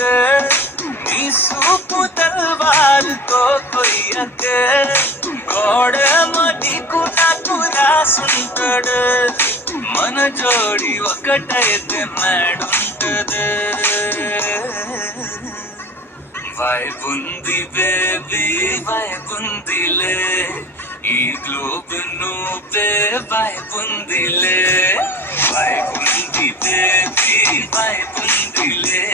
కొయ్యకే నీ సూపు తల్వారుతో కొయ్యకే గోడేమో నీకు నాకు రాసుంటాడు మన జోడి ఒకటైతే మేడుంటది వైబుంది బేబీ వైబుందిలే ఈ గ్లోబ్ నువ్వే వైబుందిలే వైబుంది బేబీ వైబుందిలే